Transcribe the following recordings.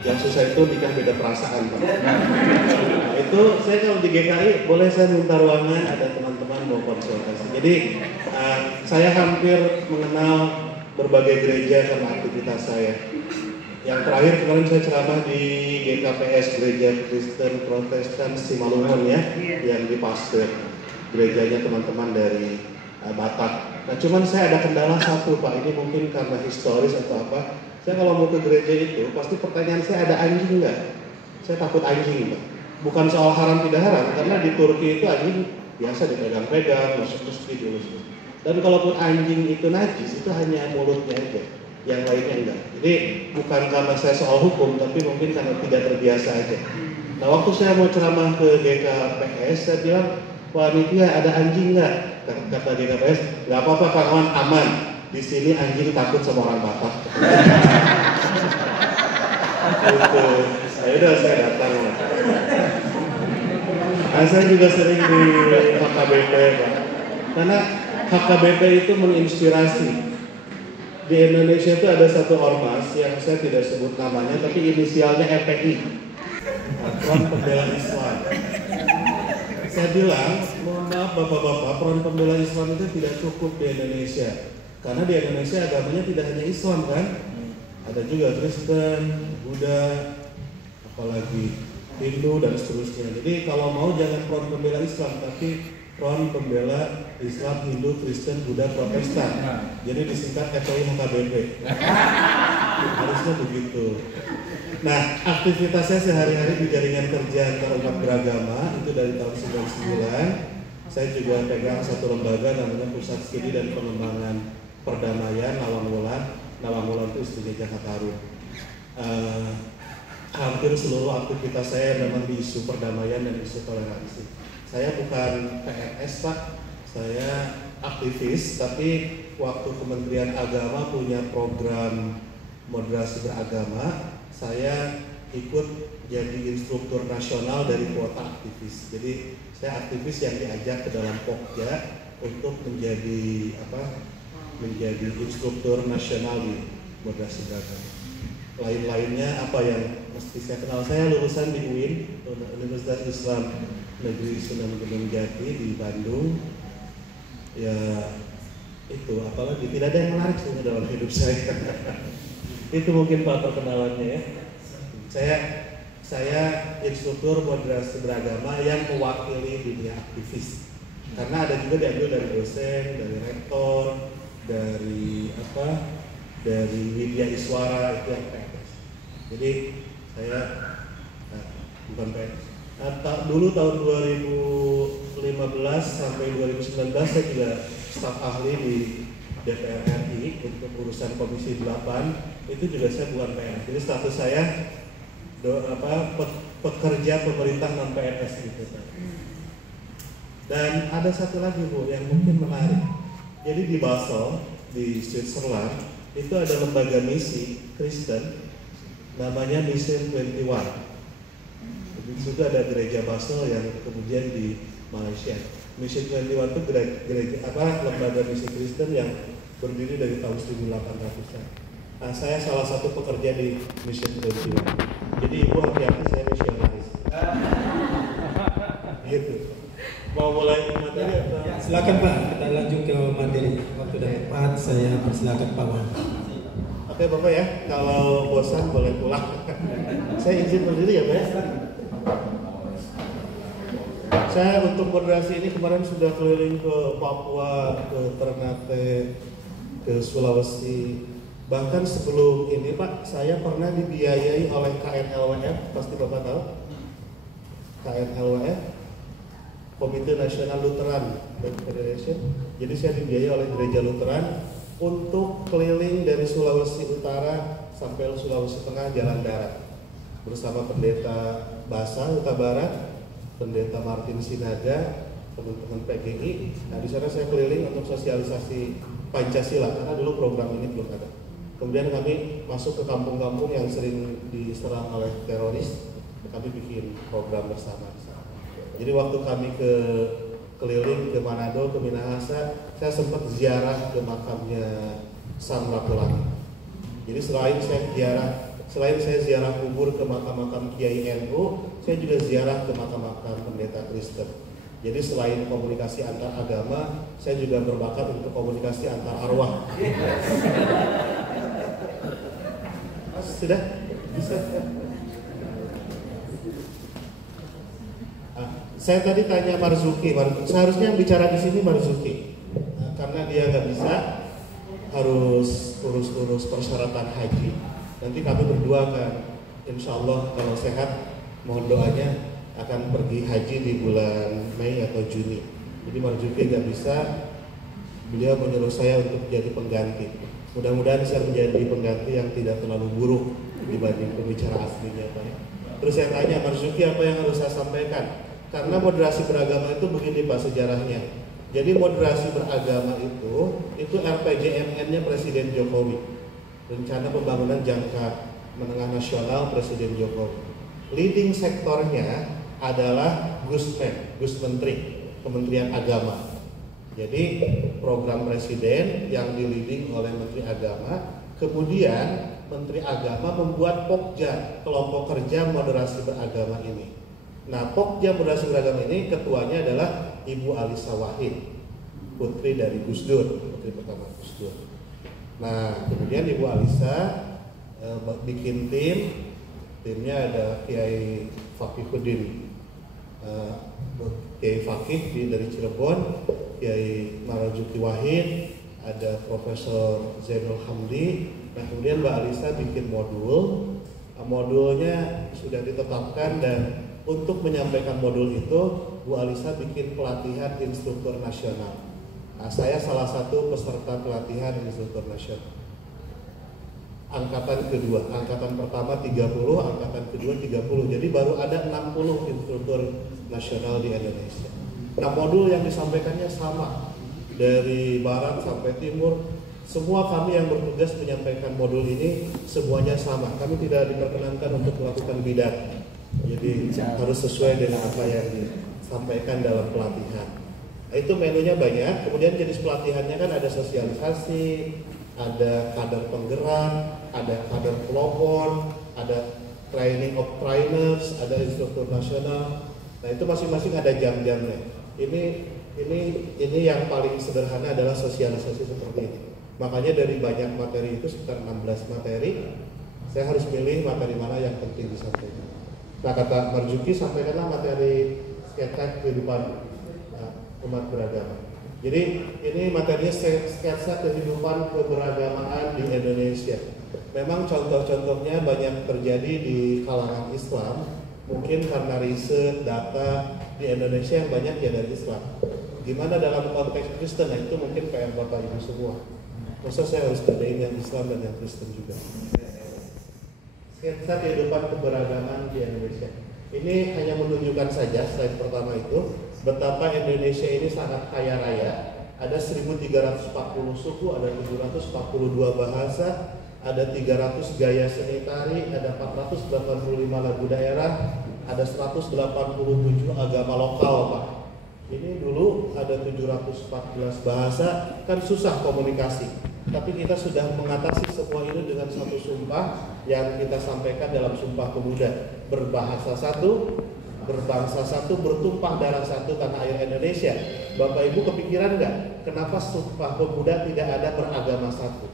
Yang susah itu nikah beda perasaan, Pak. Nah, itu saya kalau di GKI boleh saya minta ruangan, ada teman-teman mau konsultasi. Jadi saya hampir mengenal berbagai gereja karena aktivitas saya. Yang terakhir kemarin saya ceramah di GKPS, Gereja Kristen Protestan Simalungun ya, yang di Pasteur, gerejanya teman-teman dari Batak. Nah cuman saya ada kendala satu Pak, ini mungkin karena historis atau apa. Saya kalau mau ke gereja itu, pasti pertanyaan saya ada anjing nggak? Saya takut anjing Pak. Bukan soal haram tidak haram, karena di Turki itu anjing biasa dipegang-pegang, masuk masjid dulu. Dan kalaupun anjing itu najis, itu hanya mulutnya aja, yang lainnya enggak. Jadi bukan karena saya soal hukum, tapi mungkin karena tidak terbiasa aja. Nah waktu saya mau ceramah ke GKPS, saya bilang, panitia ada anjing nggak? Kata GKPS, nggak apa-apa kawan, aman. Di sini anjing takut sama orang Batak. Gitu. Ya udah saya datang. Nah, saya juga sering di HKBP, Pak. Karena HKBP itu menginspirasi. Di Indonesia itu ada satu ormas yang saya tidak sebut namanya, tapi inisialnya FPI, Front Pembela Islam. Saya bilang, mohon maaf bapak-bapak, Front Pembela Islam itu tidak cukup di Indonesia. Karena di Indonesia agamanya tidak hanya Islam kan, ada juga Kristen, Buddha, apalagi Hindu dan seterusnya. Jadi kalau mau jangan Front Pembela Islam, tapi Front Pembela Islam, Hindu, Kristen, Buddha, Protestan. Jadi disingkat FPI HKBP. Harusnya begitu. Nah, aktivitasnya sehari-hari di jaringan kerja antar umat beragama itu dari tahun 99. Saya juga pegang satu lembaga namanya Pusat Studi dan Pengembangan Perdamaian Nawang Wulan. Nawang Wulan itu istrinya Jakarta Harum. Hampir seluruh aktivitas saya memang di isu perdamaian dan isu toleransi. Saya bukan PNS Pak, saya aktivis, tapi waktu Kementerian Agama punya program moderasi beragama, saya ikut jadi instruktur nasional dari kuota aktivis. Jadi saya aktivis yang diajak ke dalam Pokja untuk menjadi menjadi instruktur nasional di moderasi beragama. Lain-lainnya apa yang mesti saya kenal? Saya lulusan di UIN, Universitas Islam Negeri Sunan Gunung Jati di Bandung. Ya itu, apalagi tidak ada yang menarik sebenarnya dalam hidup saya. Itu mungkin Pak perkenalannya ya. Saya instruktur moderasi beragama yang mewakili dunia aktivis. Karena ada juga diambil dari dosen, dari rektor, dari Widya Iswara, itu yang PNS. Jadi saya bukan PNS. Dulu tahun 2015 sampai 2019 saya juga staf ahli di DPR RI untuk urusan Komisi 8. Itu juga saya bukan PNS. Jadi status saya pekerja pemerintah non PNS gitu. Dan ada satu lagi Bu yang mungkin menarik. Jadi di Basel, di Switzerland, itu ada lembaga misi Kristen namanya Mission 21. Di situ ada gereja Basel yang kemudian di Malaysia. Mission 21 itu lembaga misi Kristen yang berdiri dari tahun 1800-an. Nah, saya salah satu pekerja di Mission 21. Jadi ibu hati-hati, saya misionaris. Gitu. Mau mulai materi atau? Ya, silakan Pak, kita lanjut ke materi. Waktu dan tempat saya persilakan Pak Wan. Oke Bapak ya, kalau bosan boleh pulang. Saya izin berdiri ya Pak ya. Saya untuk moderasi ini kemarin sudah keliling ke Papua, ke Ternate, ke Sulawesi. Bahkan sebelum ini Pak, saya pernah dibiayai oleh KNLWF, pasti Bapak tahu? KNLWF, Komite Nasional Lutheran Federation. Jadi saya dibiayai oleh Gereja Lutheran untuk keliling dari Sulawesi Utara sampai Sulawesi Tengah jalan darat bersama Pendeta Basa Huta Barat, Pendeta Martin Sinaga, teman-teman PGI. Nah di sana saya keliling untuk sosialisasi Pancasila karena dulu program ini belum ada. Kemudian kami masuk ke kampung-kampung yang sering diserang oleh teroris, kami bikin program bersama. Jadi waktu kami keliling ke Manado, ke Minahasa, saya sempat ziarah ke makamnya Sang Ratu Langit. Jadi selain saya ziarah Selain saya ziarah kubur ke makam-makam Kiai NU, saya juga ziarah ke makam-makam pendeta Kristen. Jadi selain komunikasi antar agama, saya juga berbakat untuk komunikasi antar arwah. Sudah? Bisa? Saya tadi tanya Marzuki, seharusnya yang bicara di sini Marzuki, karena dia nggak bisa, harus urus persyaratan haji. Nanti kami berdua kan, insya Allah kalau sehat, mohon doanya akan pergi haji di bulan Mei atau Juni. Jadi Marzuki nggak bisa, beliau menyuruh saya untuk jadi pengganti. Mudah-mudahan saya menjadi pengganti yang tidak terlalu buruk dibanding pembicara aslinya, Pak. Terus saya tanya Marzuki, apa yang harus saya sampaikan? Karena moderasi beragama itu begini Pak sejarahnya. Jadi moderasi beragama itu RPJMN-nya Presiden Jokowi. Rencana Pembangunan Jangka Menengah Nasional Presiden Jokowi. Leading sektornya adalah Gusmen, Gus Menteri, Kementerian Agama. Jadi program presiden yang di-leading oleh Menteri Agama, kemudian Menteri Agama membuat Pokja, kelompok kerja moderasi beragama ini. Nah, Pokja moderasi beragama ini ketuanya adalah Ibu Alisa Wahid, putri dari Gus Dur, putri pertama Gus Dur. Nah, kemudian Ibu Alisa bikin timnya ada Kiai Fakihuddin, Kiai Fakih dari Cirebon, Kiai Marzuki Wahid, ada Profesor Zainul Hamdi. Nah, kemudian Mbak Alisa bikin modulnya sudah ditetapkan, dan untuk menyampaikan modul itu Bu Alisa bikin pelatihan instruktur nasional. Nah, saya salah satu peserta pelatihan instruktur nasional. Angkatan kedua, angkatan pertama 30, angkatan kedua 30. Jadi baru ada 60 instruktur nasional di Indonesia. Nah, modul yang disampaikannya sama dari barat sampai timur. Semua kami yang bertugas menyampaikan modul ini semuanya sama. Kami tidak diperkenankan untuk melakukan bidat. Jadi harus sesuai dengan apa yang disampaikan dalam pelatihan. Nah, itu menunya banyak. Kemudian jenis pelatihannya kan ada sosialisasi, ada kader penggerak, ada kader pelopor, ada training of trainers, ada instruktur nasional. Nah, itu masing-masing ada jam-jamnya. Ini yang paling sederhana adalah sosialisasi seperti ini. Makanya dari banyak materi itu sekitar 16 materi, saya harus pilih materi mana yang penting disampaikan. Nah, kata Marzuki, sampaikanlah materi sketsa kehidupan umat beragama. Jadi ini materinya sketsa kehidupan keberagamaan di Indonesia. Memang contoh-contohnya banyak terjadi di kalangan Islam. Mungkin karena riset, data di Indonesia yang banyak ya dari Islam. Gimana dalam konteks Kristen? Nah, itu mungkin PR Bapak Ibu semua. Masa saya harus bedain yang Islam dan yang Kristen juga. Sketsa kehidupan keberagaman di Indonesia. Ini hanya menunjukkan saja slide pertama itu betapa Indonesia ini sangat kaya raya. Ada 1.340 suku, ada 742 bahasa, ada 300 gaya seni tari, ada 485 lagu daerah, ada 187 agama lokal, Pak. Ini dulu ada 714 bahasa, kan susah komunikasi. Tapi kita sudah mengatasi semua ini dengan satu sumpah yang kita sampaikan dalam Sumpah Pemuda. Berbahasa satu, berbangsa satu, bertumpah darah satu tanah air Indonesia. Bapak Ibu kepikiran nggak kenapa Sumpah Pemuda tidak ada beragama satu?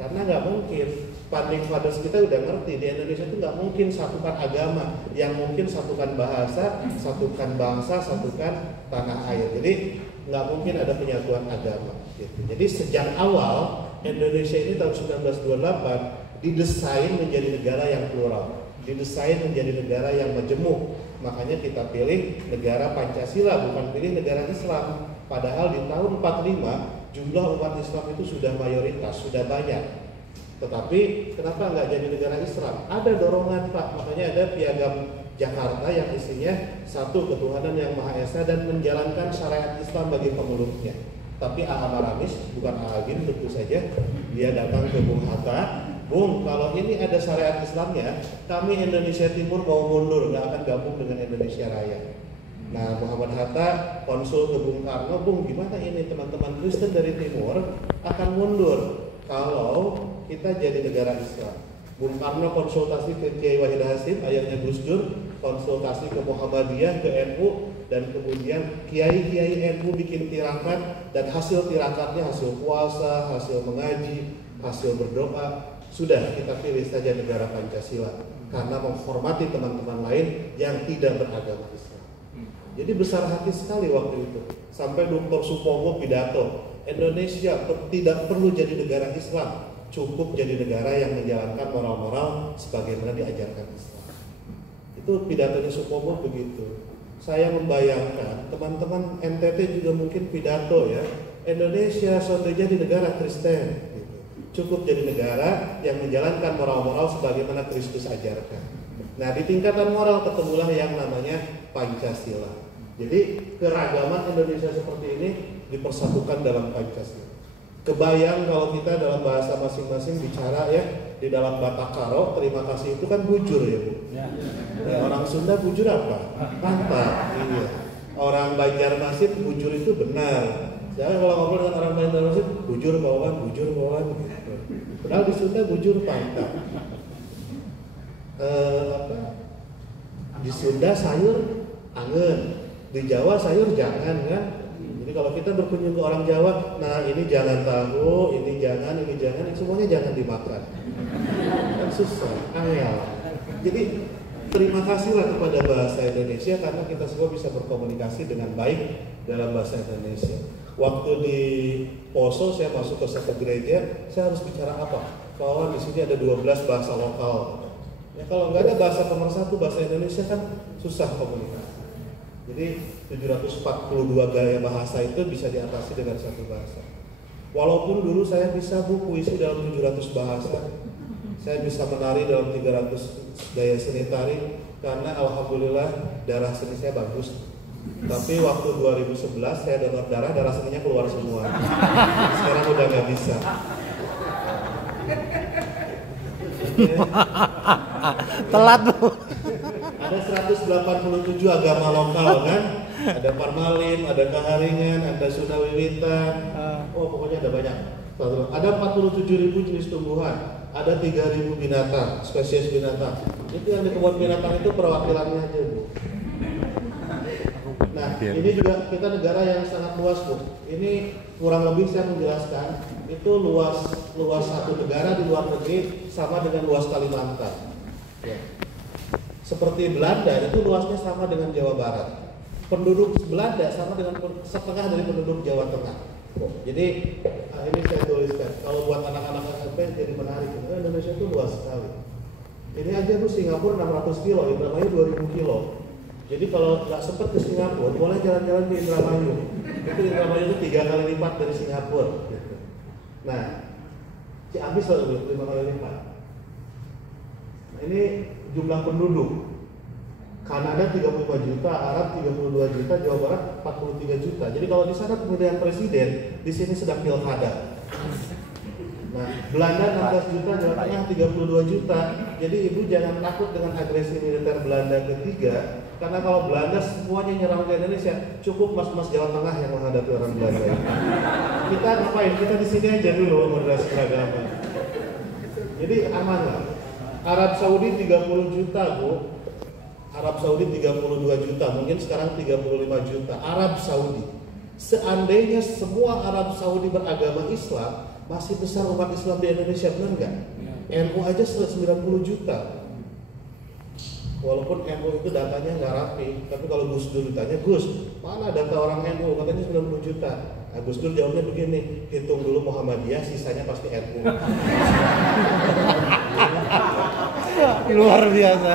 Karena nggak mungkin. Founding Fathers kita udah ngerti, di Indonesia itu nggak mungkin satukan agama, yang mungkin satukan bahasa, satukan bangsa, satukan tanah air. Jadi nggak mungkin ada penyatuan agama. Gitu. Jadi sejak awal Indonesia ini tahun 1928 didesain menjadi negara yang plural, didesain menjadi negara yang majemuk. Makanya kita pilih negara Pancasila, bukan pilih negara Islam. Padahal di tahun 45 jumlah umat Islam itu sudah mayoritas, sudah banyak. Tetapi kenapa nggak jadi negara Islam? Ada dorongan, Pak. Makanya ada Piagam Jakarta yang isinya satu, ketuhanan yang Maha Esa dan menjalankan syariat Islam bagi pemeluknya. Tapi A.A. Maramis, bukan A.A. Agin tentu saja, dia datang ke Bung Hatta. Bung, kalau ini ada syariat Islamnya, kami Indonesia Timur mau mundur, nggak akan gabung dengan Indonesia Raya. Nah, Muhammad Hatta konsul ke Bung Karno, Bung, gimana ini teman-teman Kristen dari Timur akan mundur kalau kita jadi negara Islam. Bung Karno konsultasi ke Kiai Wahid Hasyim, ayahnya Gus Dur, konsultasi ke Muhammadiyah, ke NU, dan kemudian kiai-kiai NU bikin tirakat, dan hasil tirakatnya hasil puasa, hasil mengaji, hasil berdoa. Sudah, kita pilih saja negara Pancasila karena menghormati teman-teman lain yang tidak beragama Islam. Jadi besar hati sekali waktu itu. Sampai Dr. Supomo pidato, Indonesia tidak perlu jadi negara Islam, cukup jadi negara yang menjalankan moral-moral sebagaimana diajarkan Islam. Itu pidatonya Supomo begitu. Saya membayangkan teman-teman NTT juga mungkin pidato ya, Indonesia sudah jadi negara Kristen, gitu. Cukup jadi negara yang menjalankan moral-moral sebagaimana Kristus ajarkan. Nah, di tingkatan moral ketemulah yang namanya Pancasila. Jadi keragaman Indonesia seperti ini dipersatukan dalam Pancasila. Kebayang kalau kita dalam bahasa masing-masing bicara ya, di dalam Batak Karo, terima kasih itu kan bujur ya Bu. Ya, orang Sunda bujur apa? Mantap. Iya. Orang Banjarmasin bujur itu benar. Saya kalau ngobrol dengan orang Banjarmasin, bujur bawaan gitu. Padahal di Sunda bujur mantap. Di Sunda sayur angen, di Jawa sayur jangan kan? Jadi kalau kita berkunjung ke orang Jawa, nah ini jangan tahu, ini jangan, semuanya jangan dimakan. Kan susah, angel. Jadi terima kasihlah kepada bahasa Indonesia karena kita semua bisa berkomunikasi dengan baik dalam bahasa Indonesia. Waktu di Poso saya masuk ke satu gereja, saya harus bicara apa? Bahwa di sini ada 12 bahasa lokal. Ya kalau nggak ada bahasa pemersatu bahasa Indonesia kan susah komunikasi. Jadi 742 gaya bahasa itu bisa diatasi dengan satu bahasa. Walaupun dulu saya bisa puisi dalam 700 bahasa, saya bisa menari dalam 300 gaya seni tari karena alhamdulillah darah seni saya bagus. Tapi waktu 2011 saya donor darah seninya keluar semua. Sekarang udah nggak bisa. Telat Bu. Ada 187 agama lokal kan, ada Parmalin, ada Kaharingan, ada Sunda Wiwitan, pokoknya ada banyak. Ada 47.000 jenis tumbuhan, ada 3.000 binatang, spesies binatang. Itu yang di kebun binatang itu perwakilannya aja Bu. Nah ini juga kita negara yang sangat luas Bu. Ini kurang lebih saya menjelaskan, itu luas satu negara di luar negeri sama dengan luas Kalimantan. Ya. Seperti Belanda itu luasnya sama dengan Jawa Barat. Penduduk Belanda sama dengan setengah dari penduduk Jawa Tengah. Jadi ini saya tuliskan. Kalau buat anak-anak SMP jadi menarik. Indonesia itu luas sekali. Ini aja tuh Singapura 600 kilo, Indramayu 2000 kilo. Jadi kalau nggak sempat ke Singapura, boleh jalan-jalan di Indramayu. Itu Indramayu itu 3 kali lipat dari Singapura. Gitu. Nah, Ciamis 5 kali lipat. Nah, ini jumlah penduduk. Kanada 35 juta, Arab 32 juta, Jawa Barat 43 juta. Jadi kalau di sana pemilihan presiden, di sini sedang pilkada. Nah, Belanda 16 juta, Jawa Tengah 32 juta. Jadi ibu jangan takut dengan agresi militer Belanda ketiga, karena kalau Belanda semuanya nyerang ke Indonesia, cukup mas-mas Jawa Tengah yang menghadapi orang Belanda. Kita ngapain? Kita di sini aja dulu moderasi beragama. Jadi aman lah. Arab Saudi 30 juta Bu. Arab Saudi 32 juta, mungkin sekarang 35 juta. Arab Saudi. Seandainya semua Arab Saudi beragama Islam, masih besar umat Islam di Indonesia, benar nggak? NU aja 90 juta. Walaupun NU itu datanya nggak rapi, tapi kalau Gus Dur ditanya, Gus, mana data orang NU? Katanya 90 juta. Nah, Gus Dur jawabnya begini, hitung dulu Muhammadiyah, sisanya pasti NU. Luar biasa.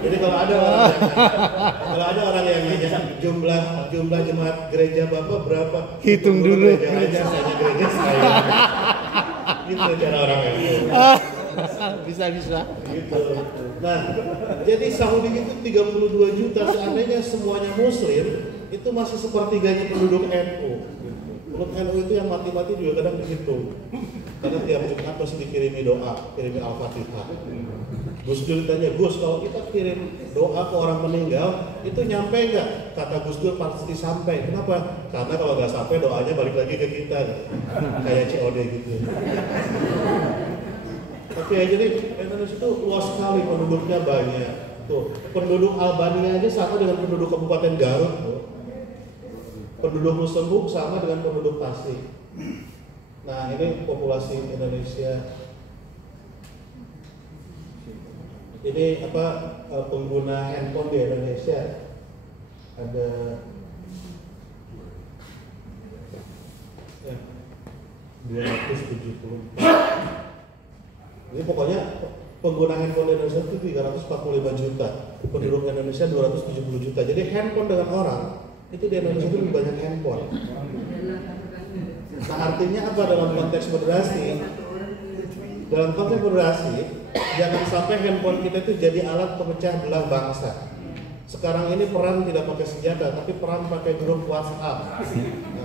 Jadi kalau ada orang yang nanya jumlah jemaat gereja Bapak berapa? Hitung dulu. Gereja saya. Itu cara orang yang Bisa. gitu. Nah, jadi Saudi itu 32 juta, seandainya semuanya muslim, itu masih sepertiganya penduduk NU. Penduduk NU itu yang mati-mati juga kadang dihitung. Karena tiap Jumat pasti dikirimi doa, kirimi Al-Fatihah. Gus Dur ditanya, Gus, kalau kita kirim doa ke orang meninggal, itu nyampe nggak? Kata Gus Dur pasti sampai. Kenapa? Karena kalau nggak sampai doanya balik lagi ke kita, kayak COD gitu. Oke, jadi Indonesia itu luas sekali, penduduknya banyak. Tuh, penduduk Albania aja sama dengan penduduk Kabupaten Garut. Tuh. Penduduk Luxembourg sama dengan penduduk Tasik. Nah, ini populasi Indonesia. Ini apa pengguna handphone di Indonesia? Ada ya, 270. Ini pokoknya pengguna handphone di Indonesia itu 345 juta. Penduduk Indonesia 270 juta. Jadi handphone dengan orang itu di Indonesia itu lebih banyak handphone. Nah, artinya apa dalam konteks moderasi? Dalam konteks moderasi, jangan sampai handphone kita itu jadi alat pemecah belah bangsa. Sekarang ini perang tidak pakai senjata, tapi perang pakai grup WhatsApp.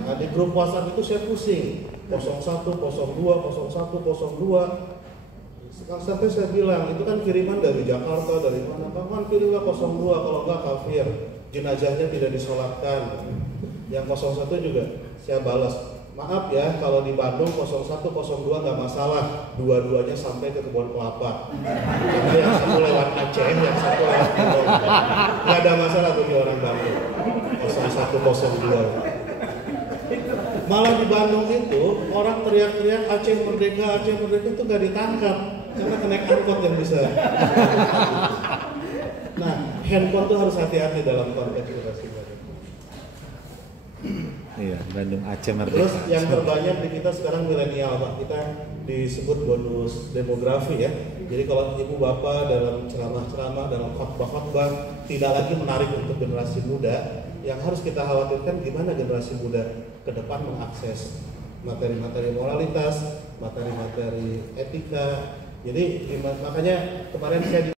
Nah, di grup WhatsApp itu saya pusing. 01, 02, 01, 02. Sampai saya bilang, itu kan kiriman dari Jakarta, dari mana? Kapan kirimlah 02, kalau enggak kafir. Jenazahnya tidak disolatkan. Yang 01 juga saya balas. Maaf ya, kalau di Bandung 01, 02 nggak masalah. Dua-duanya sampai ke kebun kelapa. Jadi yang satu lewat Aceh, yang satu lewat Bandung. Nggak ada masalah bagi orang Bandung. 01, 02. Malah di Bandung itu orang teriak-teriak Aceh Merdeka itu nggak ditangkap karena kena angkot yang bisa. Nah, handphone tuh harus hati-hati dalam konteks moderasi. Iya, Bandung Aceh Merdeka. Terus yang terbanyak di kita sekarang milenial, Pak. Kita disebut bonus demografi ya. Jadi kalau ibu bapak dalam ceramah-ceramah, dalam khotbah-khotbah tidak lagi menarik untuk generasi muda, yang harus kita khawatirkan gimana generasi muda ke depan mengakses materi-materi moralitas, materi-materi etika. Jadi makanya kemarin saya